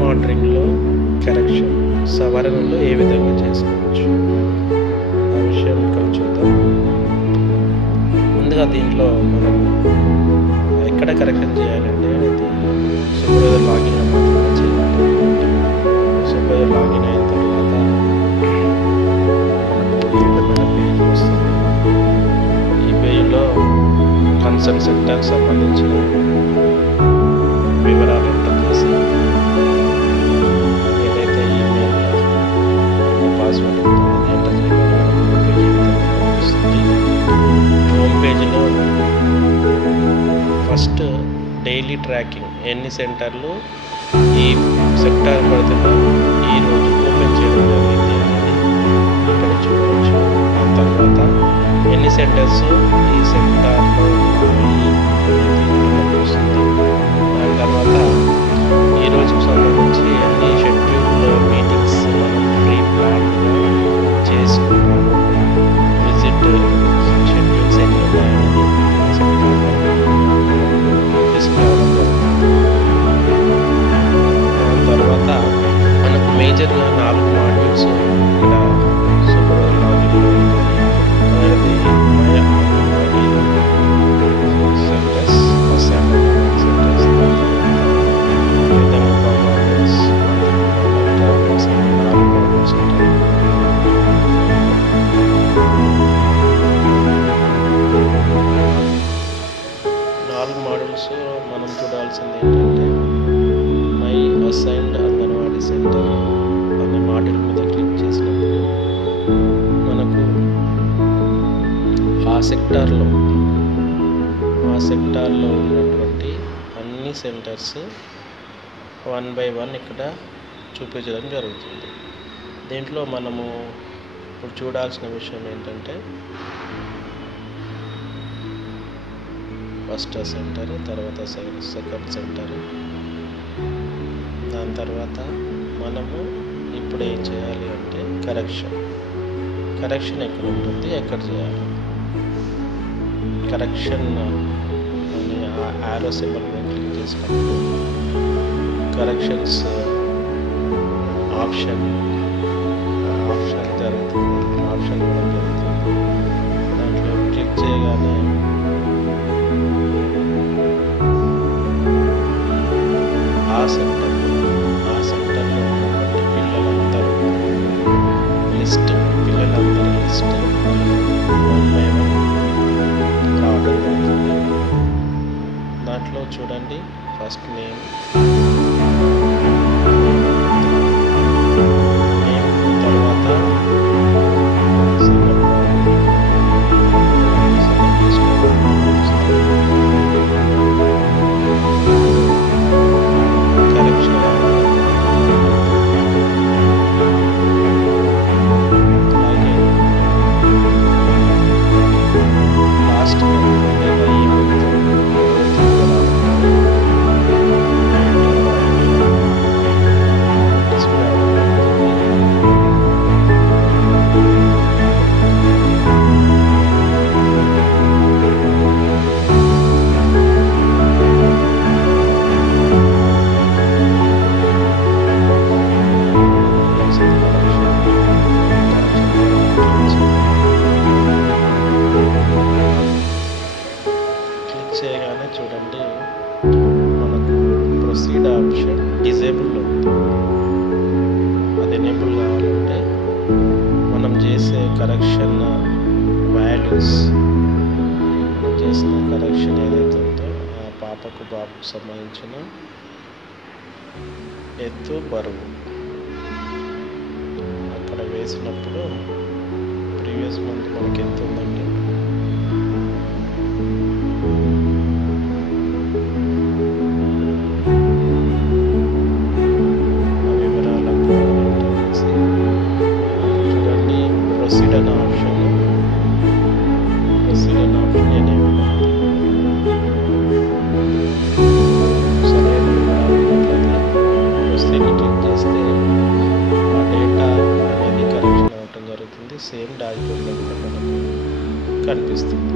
మానిటరింగ్లో correction సవరణలు ఏ విధంగా చేసుకోవచ్చు ఆ విషయం ఇక్కడ చూద్దాం. ముందుగా దీంట్లో మనం ఎక్కడ కరెక్షన్ చేయాలంటే అది సూపర్వైజర్ లాగిన్లో మాత్రమే చేయాలి. సూపర్వైజర్ లాగిన్ అయిన తర్వాత మనకు పేజ్ వస్తుంది. ఈ పేజ్లో కన్సర్న్ సెక్టార్కి సంబంధించిన వివరాలు ఎంటర్ చేసి ఏదైతే ఈమెయిల్ పాస్వర్డ్ ఉంటుందో అది ఎంటర్ వస్తుంది. హోమ్ పేజ్లో ఫస్ట్ డైలీ ట్రాకింగ్ ఎన్ని సెంటర్లు ఈ సెక్టార్ పడుతున్నా ఈరోజు ఓపెన్ చేయడం జరిగింది అనేది ఇక్కడ చూడవచ్చు. ఆ తర్వాత ఎన్ని సెంటర్స్ ఈ సెక్టార్లో వస్తుంది. దాని తర్వాత ఈ రోజుకు సంబంధించి ఎన్ని షెడ్యూల్ మీటింగ్స్ మనం ప్రీ ప్లాన్గా చేసుకున్నాము, విజిట్ షెడ్యూల్స్ ఎన్ని ఉన్నాయనేది సెక్టార్లో డిస్ప్లే అవ్వడం జరుగుతుంది. దాని తర్వాత మనకు మేజర్గా 4 మాడ్యూల్స్ ఇక్కడ సూపర్వైజర్ లాగిన్లో ఉంటాయి. మొదటిది సెంటర్స్, అసైన్మెంట్ సెంటర్స్, విధంగా పర్ఫార్మెన్స్, 4 మాడ్యూల్స్ ఉంటాయి. మనం చూడాల్సింది ఏంటంటే మై అసైన్డ్ అంగన్వాడీ సెంటర్ అనే మాడ్యూల్ మీద క్లిక్ చేసినప్పుడు మనకు ఆ సెక్టార్లో ఉన్నటువంటి అన్ని సెంటర్స్ 1 by 1 ఇక్కడ చూపించడం జరుగుతుంది. దీంట్లో మనము ఇప్పుడు చూడాల్సిన విషయం ఏంటంటే ఫస్ట్ సెంటర్, తర్వాత సెకండ్ సెంటర్, దాని తర్వాత మనము ఇప్పుడు ఏం చేయాలి అంటే కరెక్షన్ ఎక్కడ ఉంటుంది, ఎక్కడ చేయాలి. కరెక్షన్ అని ఆరో సింబల్ మీద క్లిక్ చేసినప్పుడు కరెక్షన్స్ ఆప్షన్ జరుగుతుంది. ఆప్షన్ కూడా జరుగుతుంది. దాంట్లో క్లిక్ చేయగానే ఆ సెంటర్లో ఉన్నటువంటి పిల్లలందరి లిస్ట్ 1 by 1 రావడం జరుగుతుంది. దాంట్లో చూడండి, ఫస్ట్ నేమ్, తర్వాత చేయగానే చూడండి మనకు ప్రొసీడ్ ఆప్షన్ డిజేబుల్లో ఉంది. అది ఎనేబుల్ కావాలంటే మనం చేసే కరెక్షన్ వాల్యూస్, చేసిన కరెక్షన్ ఏదైతే ఉందో ఆ బాబుకు సంబంధించిన ఎత్తు, బరువు అక్కడ వేసినప్పుడు ప్రీవియస్ మంత్ మనకి ఎంత ఉందంటే సేమ్ డాష్బోర్డ్లో కూడా మనకు కనిపిస్తుంది.